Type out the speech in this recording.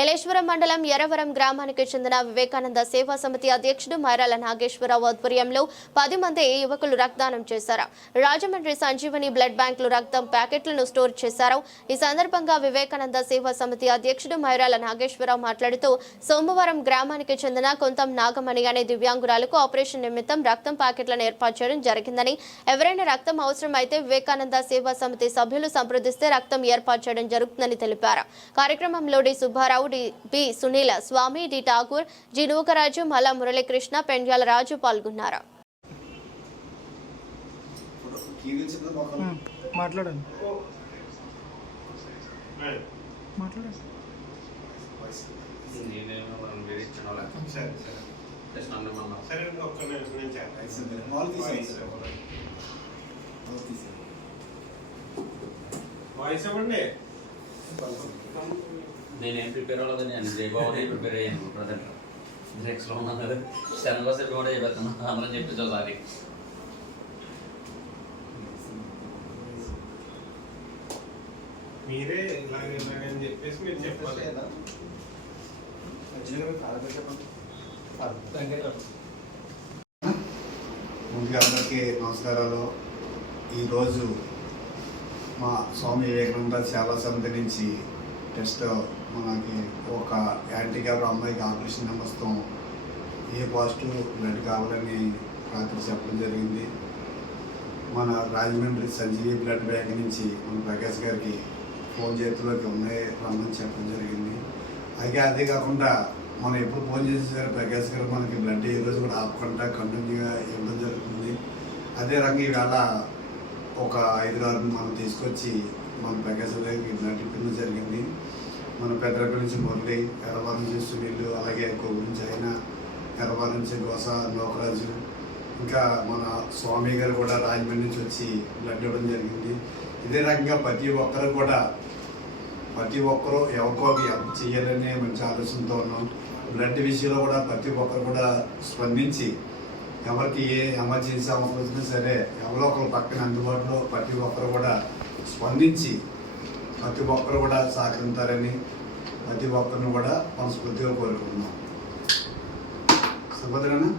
ఏలేశ్వరం మండలం ఎర్రవరం గ్రామానికి చెందిన వివేకానంద సేవా సమితి అధ్యక్షుడు మైరాల నాగేశ్వరరావు ఆధ్వర్యంలో 10 మంది యువకులు రక్తదానం చేశారు. రాజమండ్రి సంజీవని బ్లడ్ బ్యాంకులు రక్తం ప్యాకెట్లను స్టోర్ చేశారు. ఈ సందర్భంగా వివేకానంద సేవా సమితి అధ్యక్షుడు మైరాల నాగేశ్వరరావు మాట్లాడుతూ సోమవారం గ్రామానికి చెందిన కొంతం నాగమణి అనే దివ్యాంగురాలకు ఆపరేషన్ నిమిత్తం రక్తం ప్యాకెట్లను ఏర్పాటు చేయడం జరిగిందని, ఎవరైనా రక్తం అవసరం అయితే వివేకానంద సేవా సమితి సభ్యులు సంప్రదిస్తే రక్తం ఏర్పాటు చేయడం జరుగుతుందని తెలిపారు. కార్యక్రమంలో డి సుబ్బారావు, బి సునీల స్వామి, డి ఠాకూర్, జి నూకరాజు, మల్ల మురళీకృష్ణ, పెండ్యాల రాజు పాల్గొన్నారు. నేనేం ప్రిపేర్ అవ్వలేదు. నేను జైబాబునే ప్రిపేర్ అయ్యాను. ప్రజెంట్ నెక్స్ట్లో ఉన్నాను కదా, శనగ కూడా అయిపోతున్నాను అందరం చెప్పేసి ఒకసారి. మీరే ఇలాగని చెప్పేసి మీరు చెప్పాలి. ముందుగా అందరికీ నమస్కారాలు. ఈరోజు మా స్వామి వివేకానంద సేవా సమితి నుంచి టెస్ట్ మనకి ఒక యాంటీక్యాబర్ అమ్మాయికి ఆపరేషన్ నిమిత్తం ఏ పాజిటివ్ బ్లడ్ కావాలని రాత్రి చెప్పడం జరిగింది. మన రాజమండ్రి సంజీవి బ్లడ్ బ్యాంక్ నుంచి మన ప్రకాష్ గారికి ఫోన్ చేతిలోకి ఉన్నాయి రమ్మని చెప్పడం జరిగింది. అయితే అదే కాకుండా మనం ఎప్పుడు ఫోన్ చేసేసరి ప్రకాష్ గారు మనకి బ్లడ్ ఈ రోజు కూడా ఆపకుండా కంటిన్యూగా ఇవ్వడం జరుగుతుంది. అదే రంగు ఈవేళ ఒక 5-6 మనం తీసుకొచ్చి మన ప్రకాశ్ గారికి బ్లడ్ ఇవ్వడం జరిగింది. మన పెద్దరపల్లి నుంచి మురళి, ఎర్రవారం నుంచి సునీల్, అలాగే కొవ్వు నుంచి అయినా, ఎర్రవారం నుంచి గోస నోకరాజు, ఇంకా మన స్వామి గారు కూడా రాజమండ్రి నుంచి వచ్చి బ్లడ్ ఇవ్వడం జరిగింది. ఇదే రకంగా ప్రతి ఒక్కరూ ఎవరికో చేయాలని మంచి ఆలోచనతో ఉన్నాం. బ్లడ్ విషయంలో కూడా ప్రతి ఒక్కరు కూడా స్పందించి ఎవరికి ఏ ఎమర్జెన్సీ అవసరం వచ్చినా సరే ఎవరో ఒకరు పక్కన అందుబాటులో ప్రతి ఒక్కరు కూడా స్పందించి ప్రతి ఒక్కరు కూడా సహకరిస్తారని ప్రతి ఒక్కరిని కూడా మనస్ఫూర్తిగా కోరుకుంటున్నాం. సుభద్రనా.